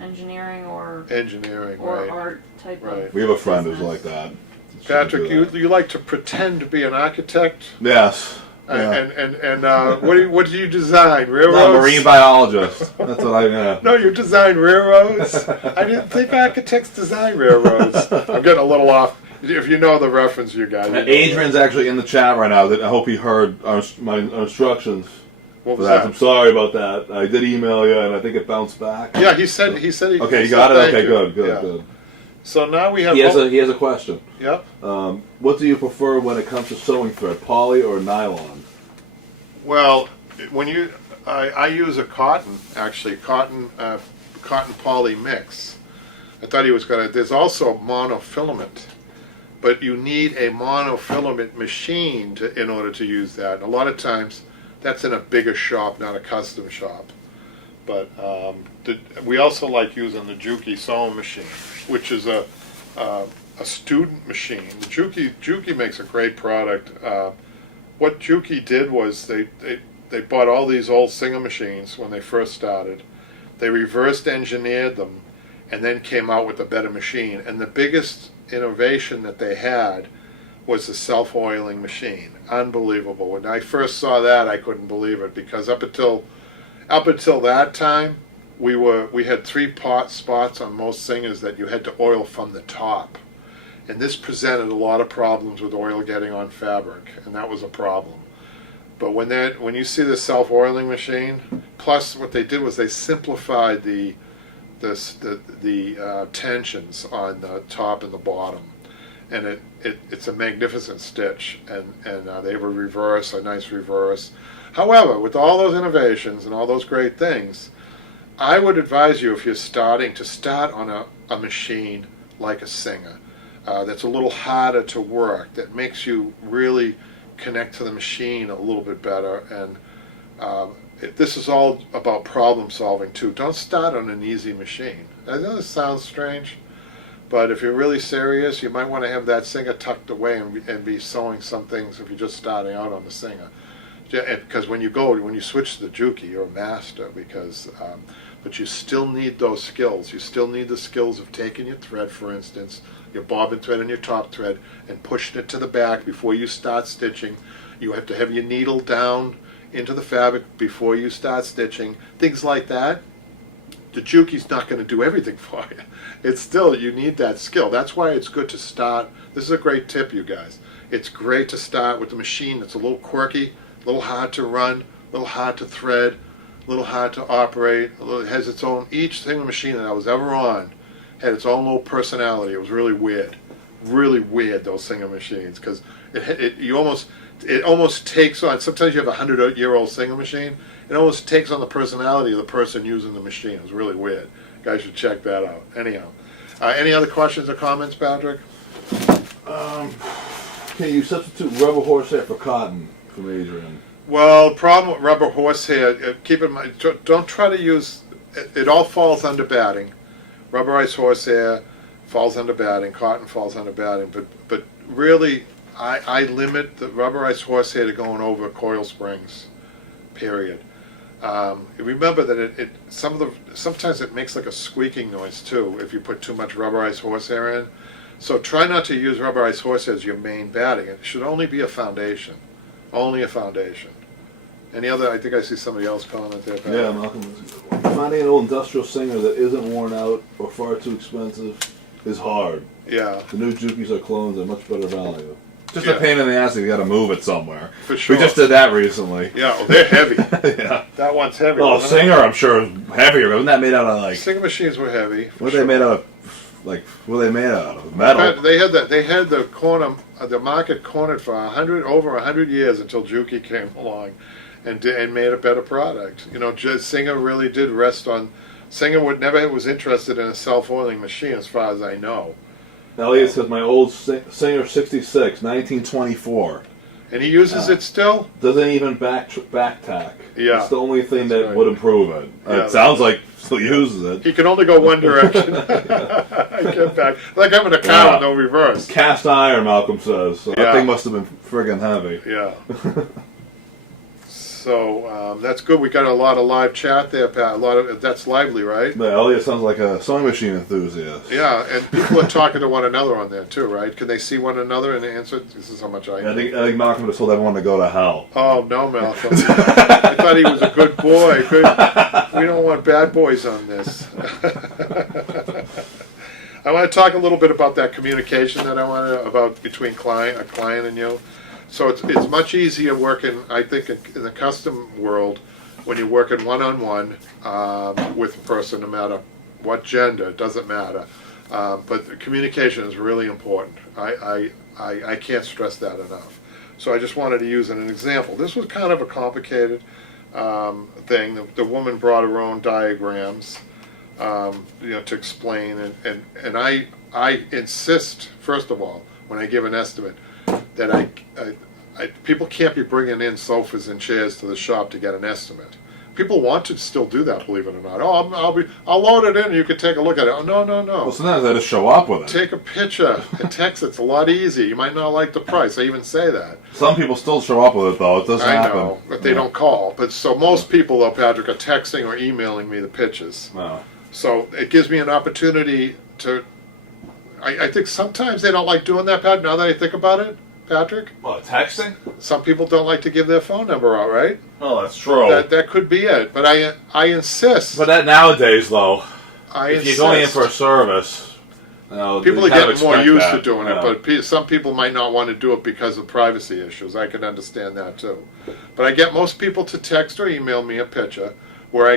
engineering or right. art type Right. of We have a friend who's business. like that. Patrick, you like to pretend to be an architect? Yes. And what do you design? Railroads? No, marine biologist. That's what I. Yeah. No, you design railroads? I didn't think architects design railroads. I'm getting a little off. If you know the reference, you guys. Adrian's actually in the chat right now. I hope he heard my instructions. What was that. that? I'm sorry about that. I did email you, and I think it bounced back. Yeah, he said he. Okay, you said got it. thank Okay, you. good. Yeah. So now we have. He has a question. Yep. What do you prefer when it comes to sewing thread, poly or nylon? Well, I use a cotton poly mix. I thought he was gonna. There's also monofilament, but you need a monofilament machine in order to use that. And a lot of times, that's in a bigger shop, not a custom shop. But we also like using the Juki sewing machine, which is a student machine. The Juki makes a great product. What Juki did was they bought all these old Singer machines when they first started. They reversed engineered them and then came out with a better machine. And the biggest innovation that they had was the self-oiling machine. Unbelievable. When I first saw that, I couldn't believe it, because up until that time, we had three spots on most Singers that you had to oil from the top. And this presented a lot of problems with oil getting on fabric, and that was a problem. But when you see the self-oiling machine, plus what they did was they simplified the tensions on the top and the bottom, and it's a magnificent stitch, and they have a nice reverse. However, with all those innovations and all those great things, I would advise you, if you're starting, to start on a machine like a Singer. That's a little harder to work, that makes you really connect to the machine a little bit better. And this is all about problem solving too. Don't start on an easy machine. I know this sounds strange, but if you're really serious, you might want to have that Singer tucked away and be sewing some things if you're just starting out on the Singer. Because when you switch to the Juki, you're a master, but you still need those skills. You still need the skills of taking your thread, for instance, your bobbin thread and your top thread, and pushing it to the back before you start stitching. You have to have your needle down into the fabric before you start stitching. Things like that. The Juki's not going to do everything for you. It's still, you need that skill. That's why it's good to start. This is a great tip, you guys. It's great to start with a machine that's a little quirky, a little hard to run, a little hard to thread, a little hard to operate. It has its own, each single machine that I was ever on had its own little personality. It was really weird, those Singer machines, because it almost takes on, sometimes you have a 100-year-old Singer machine, it almost takes on the personality of the person using the machine. It was really weird. You guys should check that out. Anyhow, any other questions or comments, Patrick? Can you substitute rubber horsehair for cotton, from Adrian? Well, the problem with rubber horsehair, keep in mind, don't try to use, it all falls under batting. Rubberized horsehair falls under batting, cotton falls under batting, but really, I limit the rubberized horsehair to going over coil springs, period. Remember that sometimes it makes like a squeaking noise too if you put too much rubberized horsehair in. So try not to use rubberized horsehair as your main batting. It should only be a foundation. Only a foundation. Any other? I think I see somebody else comment there. Pat. Yeah, Malcolm. Finding an old industrial Singer that isn't worn out or far too expensive is hard. Yeah. The new Jukis are clones at much better value. Just Yeah. a pain in the ass if you got to move it somewhere. For sure. We just did that recently. Yeah, well, they're heavy. Yeah. That one's heavy. Oh, wasn't it? Singer, I'm sure, is heavier. Wasn't that made out of like? Singer machines were heavy. What are they made out of? Like, what are they made out of? Metal. They had the market cornered for over 100 years until Juki came along, and made a better product. You know, Singer really did rest on. Singer never was interested in a self-oiling machine, as far as I know. Elliot says my old Singer 66, 1924. And he uses it still. Doesn't even back tack. Yeah, it's the only thing that's that right. would improve it. Yeah, It sounds like still uses it. He can only go one direction. I get back. Like having a car with no reverse. Cast iron, Malcolm says. So Yeah. that thing must have been friggin' heavy. Yeah. So that's good. We got a lot of live chat there, Pat. That's lively, right? But Elliot sounds like a sewing machine enthusiast. Yeah, and people are talking to one another on there too, right? Can they see one another and answer? This is how much I know. I think Malcolm just told everyone to go to hell. Oh no, Malcolm! I thought he was a good boy. We don't want bad boys on this. I want to talk a little bit about that communication that about between a client and you. So it's much easier working, I think, in the custom world when you're working one-on-one with a person, no matter what gender, it doesn't matter. But the communication is really important. I can't stress that enough. So I just wanted to use an example. This was kind of a complicated thing. The woman brought her own diagrams, to explain, and I insist, first of all, when I give an estimate, that people can't be bringing in sofas and chairs to the shop to get an estimate. People want to still do that, believe it or not. Oh, I'll load it in and you can take a look at it. Oh, no. Well, sometimes they just show up with it. Take a picture and text it. It's a lot easier. You might not like the price. I even say that. Some people still show up with it, though. It doesn't happen. I know, but they don't call. But so most people, though, Patrick, are texting or emailing me the pictures. No. So it gives me an opportunity to. I think sometimes they don't like doing that, Pat. Now that I think about it, Patrick. What, texting? Some people don't like to give their phone number out, right? Oh, that's true. That could be it. But I insist. But that nowadays, though, if you're going in for a service, people are getting more used to doing it. But some people might not want to do it because of privacy issues. I can understand that too. But I get most people to text or email me a picture where I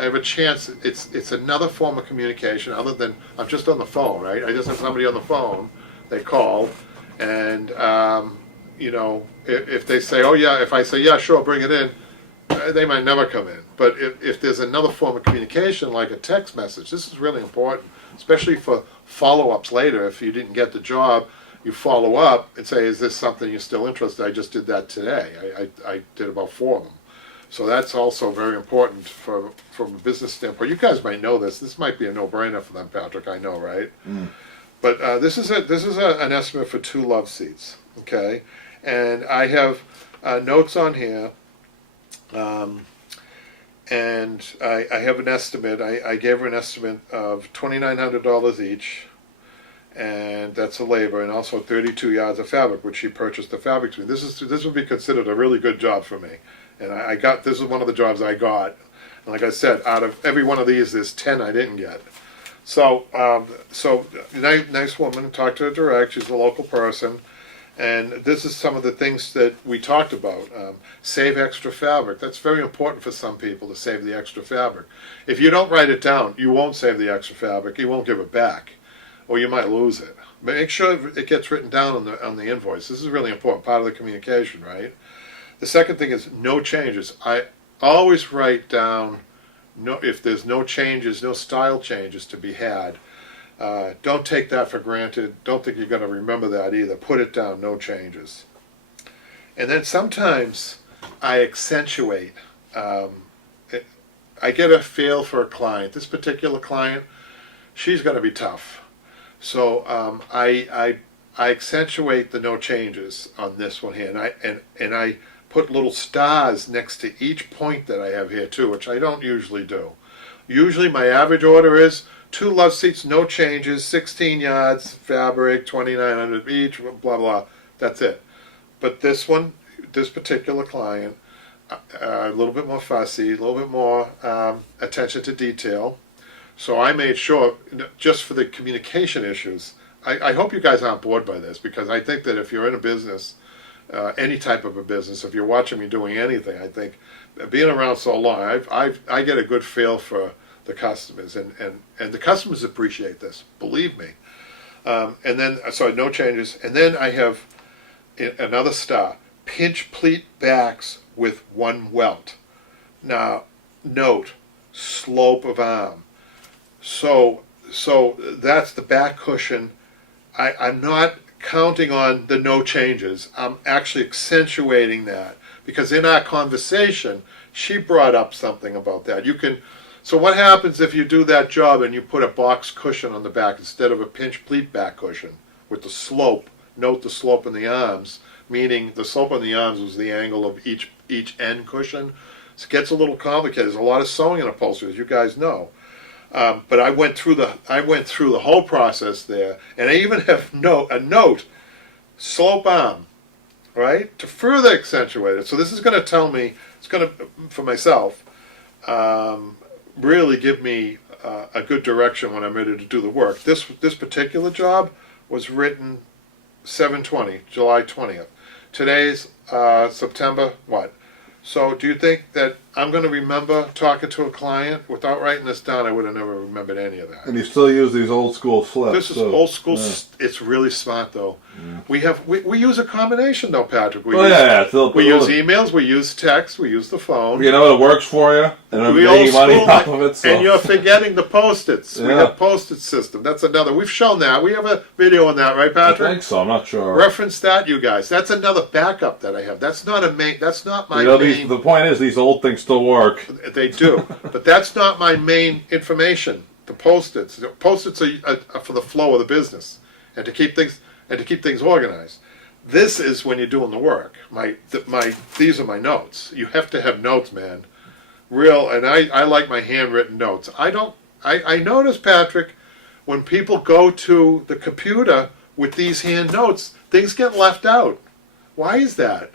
have a chance. It's another form of communication other than I'm just on the phone, right? I just have somebody on the phone. They call. And, if they say, oh, yeah, if I say, yeah, sure, bring it in, they might never come in. But if there's another form of communication, like a text message, this is really important, especially for follow-ups later. If you didn't get the job, you follow up and say, is this something you're still interested in? I just did that today. I did about 4 of them. So that's also very important from a business standpoint. You guys might know this. This might be a no-brainer for them, Patrick. I know, right? Mm. But this is an estimate for 2 love seats, okay? And I have notes on here, and I have an estimate. I gave her an estimate of $2,900 each, and that's a labor, and also 32 yards of fabric, which she purchased the fabric to me. This would be considered a really good job for me, and this is one of the jobs I got. And like I said, out of every one of these, there's 10 I didn't get. So nice woman. Talked to her direct. She's a local person, and this is some of the things that we talked about. Save extra fabric. That's very important for some people to save the extra fabric. If you don't write it down, you won't save the extra fabric. You won't give it back, or you might lose it. But make sure it gets written down on the invoice. This is a really important part of the communication, right? The second thing is no changes. I always write down. No, if there's no changes, no style changes to be had, don't take that for granted. Don't think you're going to remember that either. Put it down, no changes. And then sometimes I accentuate. I get a feel for a client. This particular client, she's going to be tough. So I accentuate the no changes on this one here, and I put little stars next to each point that I have here too, which I don't usually do. Usually my average order is 2 love seats, no changes, 16 yards, fabric, $2,900 each, blah, blah. That's it. But this particular client, a little bit more fussy, a little bit more attention to detail. So I made sure, just for the communication issues, I hope you guys aren't bored by this, because I think that if you're in a business, any type of a business, if you're watching me doing anything, I think being around so long, I get a good feel for the customers, and the customers appreciate this, believe me. And then, so no changes, and then I have another star, pinch pleat backs with 1 welt. Now, note, slope of arm. So that's the back cushion. I'm not counting on the no changes. I'm actually accentuating that, because in our conversation she brought up something about that. You can So what happens if you do that job and you put a box cushion on the back instead of a pinch pleat back cushion with the slope? Note the slope in the arms, meaning the slope on the arms was the angle of each end cushion. So it gets a little complicated. There's a lot of sewing in upholstery, as you guys know. But I went through the whole process there, and I even have a note, slope arm, right, to further accentuate it. So this is going to tell me, it's going to, for myself, really give me a good direction when I'm ready to do the work. This particular job was written 7/20, July 20th. Today's September what? So do you think that I'm going to remember talking to a client? Without writing this down, I would have never remembered any of that. And you still use these old school flips. This is so, old school. Yeah. It's really smart though. Yeah. We use a combination though, Patrick. We use use emails, we use text, we use the phone. You know it works for you, and I'm We making old money school, off of it. So. And you're forgetting the post-its. We Yeah. have post-it system. That's another. We've shown that. We have a video on that, right, I Patrick? think so. I'm not sure. Reference that, you guys. That's another backup that I have. That's not a main. That's not my You know, main. the point is, these old things still work. They do, but that's not my main information. The post-its. The post-its are for the flow of the business and to keep things organized. This is when you're doing the work. These are my notes. You have to have notes, man. And I like my handwritten notes. I notice, Patrick, when people go to the computer with these hand notes, things get left out. Why is that?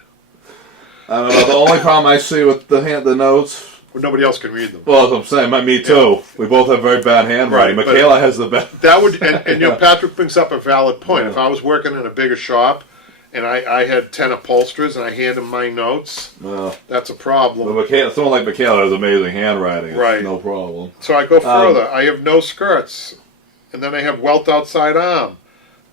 I don't know. The only problem I see with the notes. Well, nobody else can read them. Well, as I'm saying, me too. Yeah. We both have very bad handwriting. Right, Michaela has the best. That would, and Patrick brings up a valid point. Yeah. If I was working in a bigger shop, and I had 10 upholsterers, and I hand them my notes, that's a problem. But someone like Michaela has amazing handwriting. It's right. No problem. So I go further. I have no skirts, and then I have welt outside arm.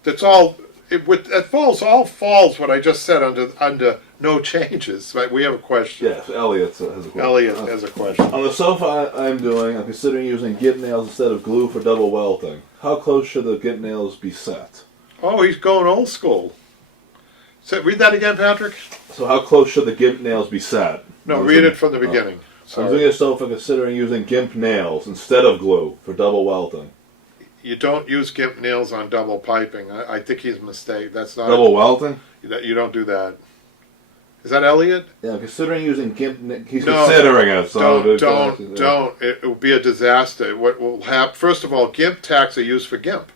That's all. All falls what I just said under no changes. Right? We have a question. Yes, Elliot has a question. Elliot has a question. On the sofa I'm considering using gimp nails instead of glue for double welting. How close should the gimp nails be set? Oh, he's going old school. Read that again, Patrick. So how close should the gimp nails be set? No, read it from the beginning. I'm doing a sofa considering using gimp nails instead of glue for double welting. You don't use gimp nails on double piping. I think he's a mistake. That's not double welting. You don't do that. Is that Elliot? Yeah, I'm considering using gimp. He's considering it. So don't. It will be a disaster. What will happen? First of all, gimp tacks are used for gimp.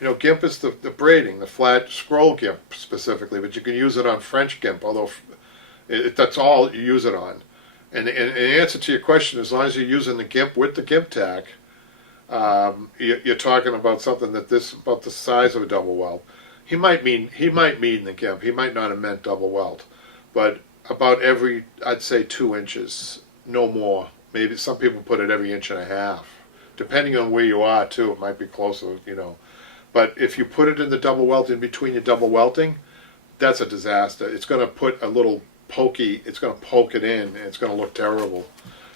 You know, gimp is the braiding, the flat scroll gimp specifically, but you can use it on French gimp. Although that's all you use it on. And in answer to your question, as long as you're using the gimp with the gimp tack. You're talking about something about the size of a double welt. He might mean the gimp. He might not have meant double welt, but about I'd say 2 inches, no more. Maybe some people put it every 1.5 inches, depending on where you are too. It might be closer, But if you put it in the double welt in between your double welting, that's a disaster. It's going to put a little pokey. It's going to poke it in, and it's going to look terrible.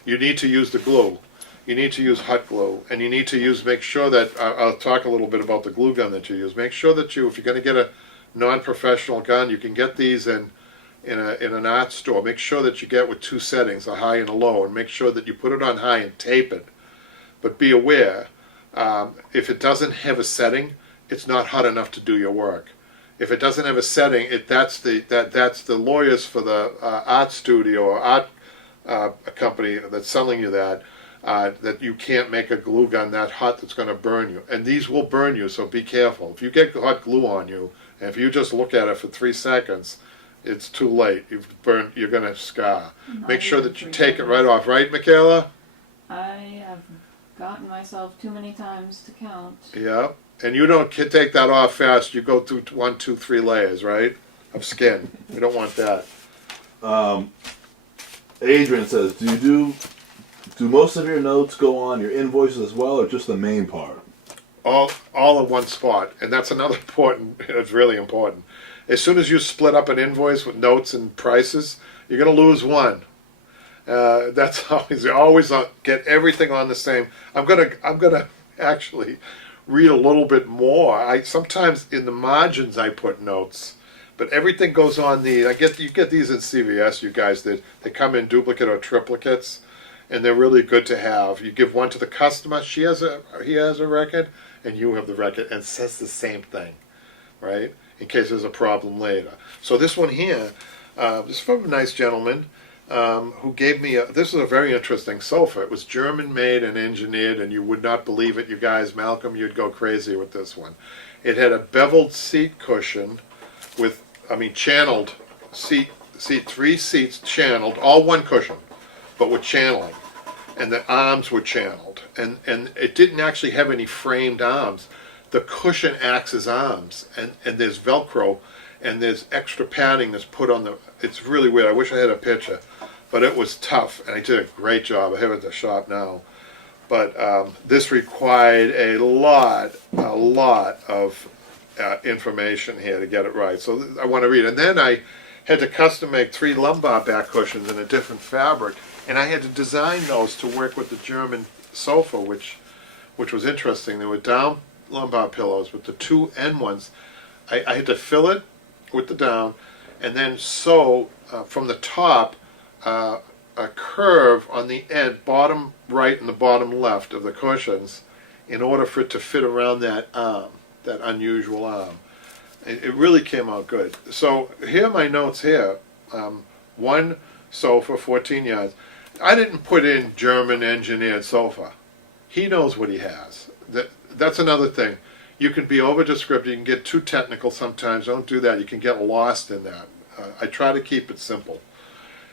You need to use the glue. You need to use hot glue, and you need to make sure that, I'll talk a little bit about the glue gun that you use. Make sure that if you're going to get a non-professional gun, you can get these in an art store. Make sure that you get with 2 settings, a high and a low, and make sure that you put it on high and tape it. But be aware, if it doesn't have a setting, it's not hot enough to do your work. If it doesn't have a setting, that's the lawyers for the art studio or art company that's selling you that you can't make a glue gun that hot that's going to burn you. And these will burn you, so be careful. If you get hot glue on you, and if you just look at it for 3 seconds, it's too late. You're going to scar. Make sure that you take it right off. Right, Michaela? I have gotten myself too many times to count. Yeah. And you don't take that off fast. You go through 1, 2, 3 layers, right, of skin. We don't want that. Adrian says, do most of your notes go on your invoices as well, or just the main part? All in one spot, and that's another important. It's really important. As soon as you split up an invoice with notes and prices, you're going to lose one. That's always get everything on the same. I'm gonna actually read a little bit more. Sometimes in the margins I put notes, but everything goes on you get these in CVS, you guys. They come in duplicate or triplicates. and they're really good to have. You give one to the customer, he has a record, and you have the record, and it says the same thing, right? In case there's a problem later. So this one here, this is from a nice gentleman who gave me this is a very interesting sofa. It was German made and engineered, and you would not believe it, you guys. Malcolm, you'd go crazy with this one. It had a beveled seat cushion with, channeled seat, 3 seats channeled, all one cushion, but with channeling. And the arms were channeled. And it didn't actually have any framed arms. The cushion acts as arms, and there's Velcro, and there's extra padding that's put on the, it's really weird. I wish I had a picture, but it was tough, and I did a great job. I have it at the shop now. But this required a lot of information here to get it right. So I want to read. And then I had to custom make 3 lumbar back cushions in a different fabric, and I had to design those to work with the German sofa, which was interesting. They were down lumbar pillows with the 2 end ones. I had to fill it with the down, and then sew from the top a curve on the end, bottom right and the bottom left of the cushions, in order for it to fit around that arm, that unusual arm. It really came out good. So here are my notes here. 1 sofa, 14 yards. I didn't put in German engineered sofa. He knows what he has. That's another thing. You can be over descriptive. You can get too technical sometimes. Don't do that. You can get lost in that. I try to keep it simple.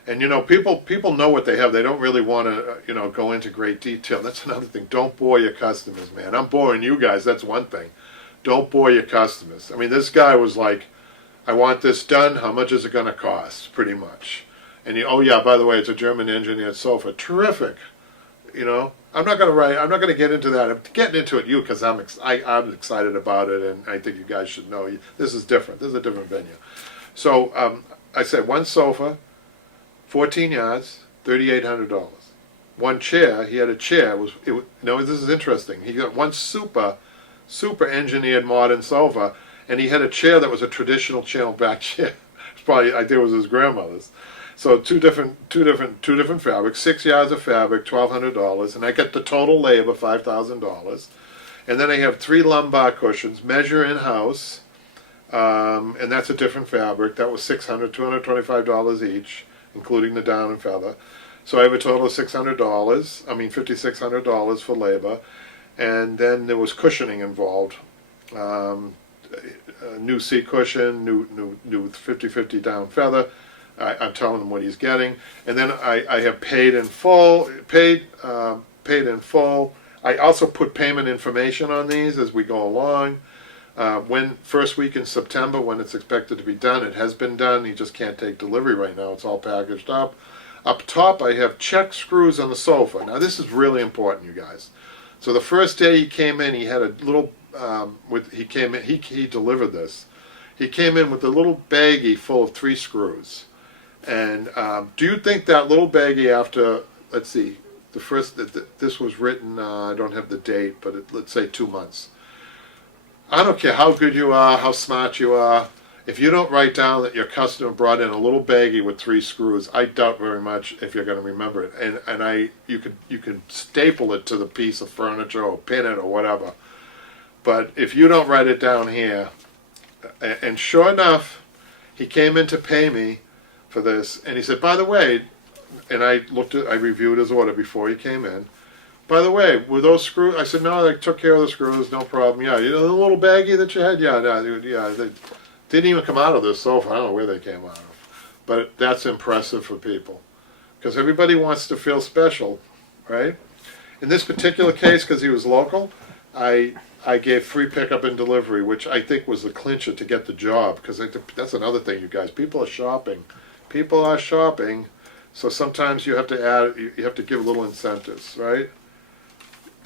And people know what they have. They don't really want to go into great detail. That's another thing. Don't bore your customers, man. I'm boring you guys. That's one thing. Don't bore your customers. This guy was like, I want this done. How much is it going to cost? Pretty much. And oh yeah, by the way, it's a German engineered sofa. Terrific. I'm not going to get into that. I'm getting into it because I'm excited about it, and I think you guys should know. This is different. This is a different venue. So I said 1 sofa, 14 yards, $3,800. 1 chair. He had a chair. This is interesting. He got 1 super engineered modern sofa, and he had a chair that was a traditional channel back chair. I think it was his grandmother's. So two different fabrics, 6 yards of fabric, $1,200, and I get the total labor, $5,000. And then I have 3 lumbar cushions, measure in house, and that's a different fabric. That was $225 each, including the down and feather. So I have a total of $5,600 for labor, and then there was cushioning involved. A new seat cushion, new 50/50 down feather. I'm telling him what he's getting, and then I have paid in full. I also put payment information on these as we go along. When first week in September, when it's expected to be done, it has been done. He just can't take delivery right now. It's all packaged up. Up top, I have check screws on the sofa. Now this is really important, you guys. So the first day he came in, he had a little. He delivered this. He came in with a little baggie full of 3 screws. And do you think that little baggie after, let's see, this was written, I don't have the date, but let's say 2 months. I don't care how good you are, how smart you are. If you don't write down that your customer brought in a little baggie with 3 screws, I doubt very much if you're going to remember it. And you can staple it to the piece of furniture or pin it or whatever. But if you don't write it down here, and sure enough, he came in to pay me for this, and he said, by the way, and I reviewed his order before he came in. By the way, were those screws? I said, no, I took care of the screws, no problem. Yeah, the little baggie that you had? Yeah, they didn't even come out of this sofa. I don't know where they came out of. But that's impressive for people, because everybody wants to feel special, right? In this particular case, because he was local, I gave free pickup and delivery, which I think was the clincher to get the job, because that's another thing, you guys. People are shopping. People are shopping, so sometimes you have to give little incentives, right?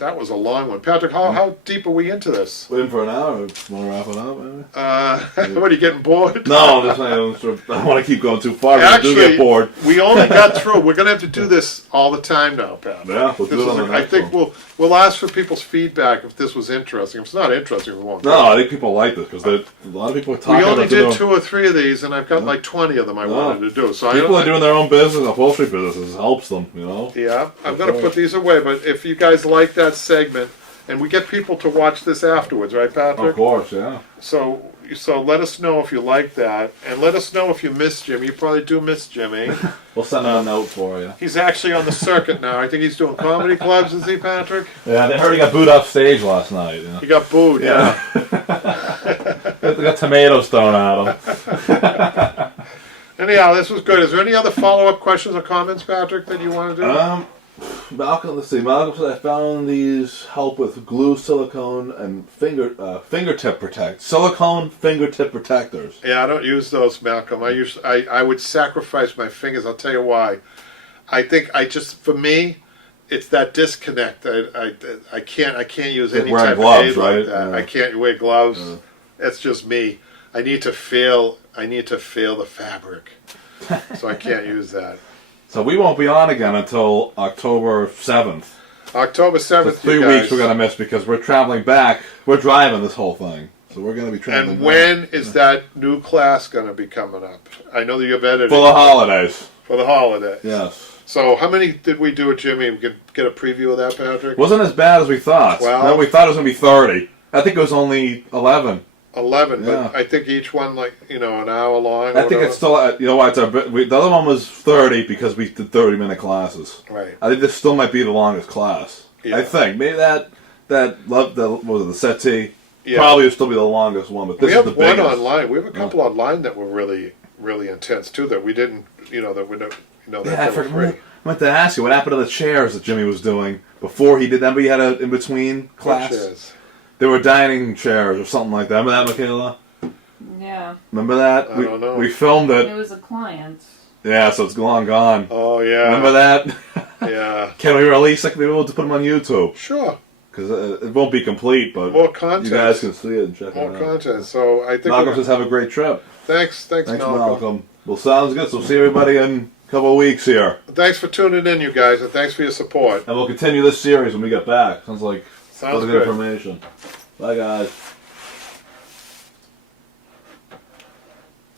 That was a long one. Patrick, how deep are we into this? Waiting for an hour. Want to wrap it up, maybe? What, are you getting bored? No, I'm just saying. I don't want to keep going too far. But I do Actually, get bored. we only got through. We're going to have to do this all the time now, Pat. Yeah, we'll do it on the I next think one. we'll ask for people's feedback if this was interesting. If it's not interesting, we won't. No, I think people like this because a lot of people are talking We only about did doing, 2 or 3 of these, and I've got like 20 of them I wanted to do. So people I are doing their own business, upholstery businesses. It helps them, you know. Yeah, I'm going to put these away. But if you guys like that segment, and we get people to watch this afterwards, right, Patrick? Of course, yeah. So let us know if you like that, and let us know if you miss Jimmy. You probably do miss Jimmy. We'll send them a note for you. He's actually on the circuit now. I think he's doing comedy clubs, is he, Patrick? Yeah, they heard he got booed off stage last night. He got booed, yeah. They got tomatoes thrown at him. Anyhow, this was good. Is there any other follow-up questions or comments, Patrick, that you want to do? Malcolm, let's see. Malcolm said I found these help with glue, silicone, and fingertip protect. Silicone fingertip protectors. Yeah, I don't use those, Malcolm. I would sacrifice my fingers. I'll tell you why. I think for me, it's that disconnect. I can't use any wearing type gloves, of aid right? like that. Yeah. I can't wear gloves. That's just me. I need to feel the fabric, so I can't use that. So we won't be on again until October 7th. October 7th, So 3 you guys. weeks we're going to miss because we're traveling back. We're driving this whole thing. So we're going to be traveling And back. when is that new class going to be coming up? I know that you've edited For the holidays. For the holiday. Yes. So how many did we do at Jimmy? We could get a preview of that, Patrick? Wasn't as bad as we thought. Well- No, we thought it was going to be 30. I think it was only 11. 11, Yeah. but I think each one an hour long. I think it's still, you know what, the other one was 30 because we did 30-minute classes. Right. I think this still might be the longest class. Yeah. I think. Maybe what was it, the settee? Yeah. Probably will still be the longest one, but this We is have the one biggest. online. We have a couple online that were really, really intense too. That we didn't, that we don't, Yeah, I that were free. forgot. I meant to ask you, what happened to the chairs that Jimmy was doing before he did that? But he had an in-between class? What chairs? They were dining chairs or something like that. Remember that, Michaela? Yeah. Remember that? I don't know. We filmed It it. was a client. Yeah, so it's long gone. Oh yeah. Remember that? Yeah. Can we release it? Maybe we'll put them on YouTube. Sure. Because it won't be complete, but More content. you guys can see it and check More it out. content. So I think. Malcolm says have a great trip. Thanks, Thanks, Malcolm. Malcolm. Well, sounds good. So we'll see everybody in a couple of weeks here. Thanks for tuning in, you guys, and thanks for your support. And we'll continue this series when we get back. Sounds like Sounds good good. information. Bye, guys.